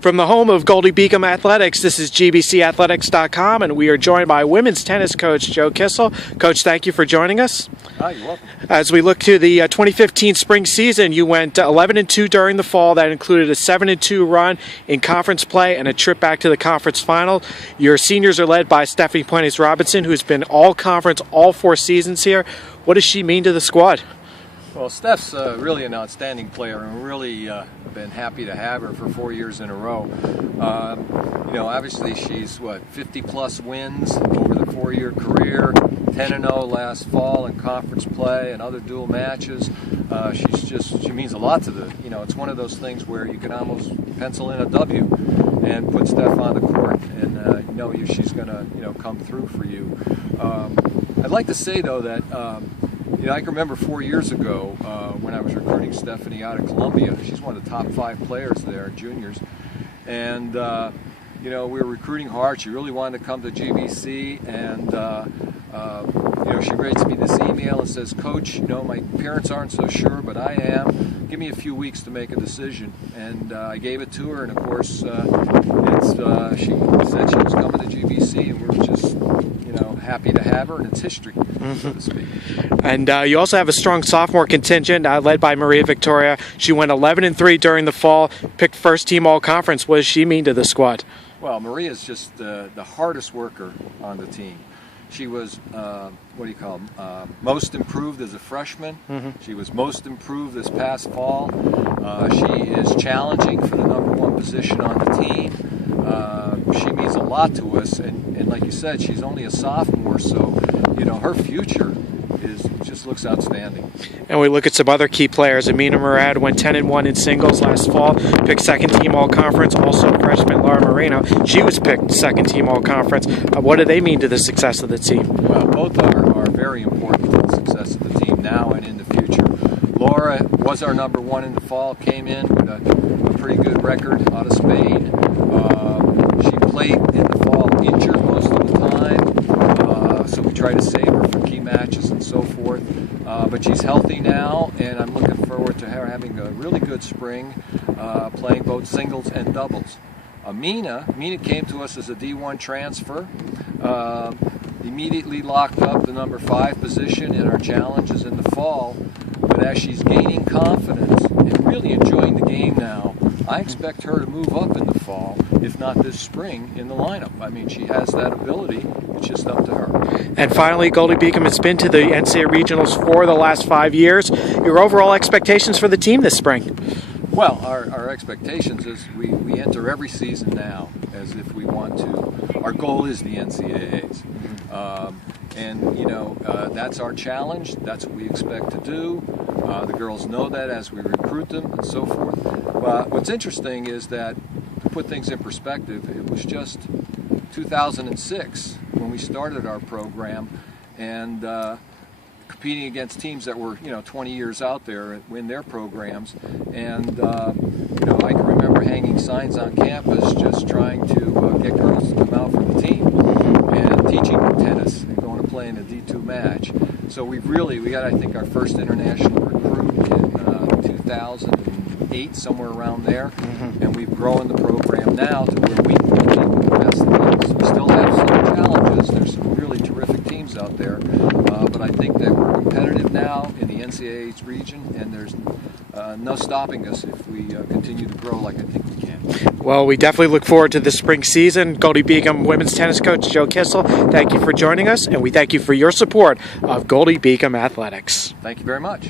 From the home of Goldey-Beacom Athletics, this is gbcathletics.com, and we are joined by women's tennis coach Joe Kissel. Coach, thank you for joining us. Hi, you're welcome. As we look to the 2015 spring season, you went 11-2 during the fall. That included a 7-2 run in conference play and a trip back to the conference final. Your seniors are led by Stephanie Pointes-Robinson, who's been all-conference all 4 seasons here. What does she mean to the squad? Well, Steph's really an outstanding player, and really been happy to have her for 4 years in a row. Obviously she's 50-plus wins over the 4-year career, 10-0 last fall in conference play and other dual matches. She means a lot to the. It's one of those things where you can almost pencil in a W and put Steph on the court, and she's going to come through for you. I'd like to say though that. I can remember 4 years ago when I was recruiting Stephanie out of Columbia. She's one of the top 5 players there, juniors. And, we were recruiting hard. She really wanted to come to GBC. And, she writes me this email and says, "Coach, my parents aren't so sure, but I am. Give me a few weeks to make a decision." And I gave it to her. And, of course, she said she was coming to GBC, and we were just, happy to have her, and it's history, so to speak. And you also have a strong sophomore contingent led by Maria Victoria. She went 11-3 during the fall, picked first team all-conference. What does she mean to the squad? Well, Maria's just the hardest worker on the team. She was, most improved as a freshman. She was most improved this past fall. She is challenging for the #1 position on the team. She means a lot to us, and like you said, she's only a sophomore, so her future just looks outstanding. And we look at some other key players. Amina Murad went 10-1 in singles last fall, picked second team all-conference. Also freshman Laura Moreno, she was picked second team all-conference. What do they mean to the success of the team? Well, both are very important to the success of the team now and in the future. Laura was our #1 in the fall, came in with a pretty good record out of Spain. She played in the fall injured most of the time, so we try to save her for key matches and so forth. But she's healthy now, and I'm looking forward to her having a really good spring, playing both singles and doubles. Amina came to us as a D1 transfer, immediately locked up the #5 position in our challenges in the fall. But as she's gaining confidence and really enjoying the game now, I expect her to move up in the fall, if not this spring, in the lineup. I mean, she has that ability. It's just up to her. And finally, Goldey-Beacom has been to the NCAA Regionals for the last 5 years. Your overall expectations for the team this spring? Well, our expectations is we enter every season now as if we want to. Our goal is the NCAAs. That's our challenge. That's what we expect to do. The girls know that as we recruit them and so forth. But what's interesting is that, to put things in perspective, it was just 2006 when we started our program, and competing against teams that were 20 years out there and win their programs. And I can remember hanging signs on campus just trying to get girls to come out for the team, and teaching them tennis and going to play in a D2 match. So we got, I think, our first international recruit in 2008, somewhere around there. And we've grown the program now to where we can compete with the best teams. We still have some challenges. There's some really terrific teams out there. But I think that we're competitive now in the NCAA's region, and there's no stopping us if we continue to grow like I think we can. Well, we definitely look forward to the spring season. Goldey-Beacom women's tennis coach Joe Kissel, thank you for joining us, and we thank you for your support of Goldey-Beacom Athletics. Thank you very much.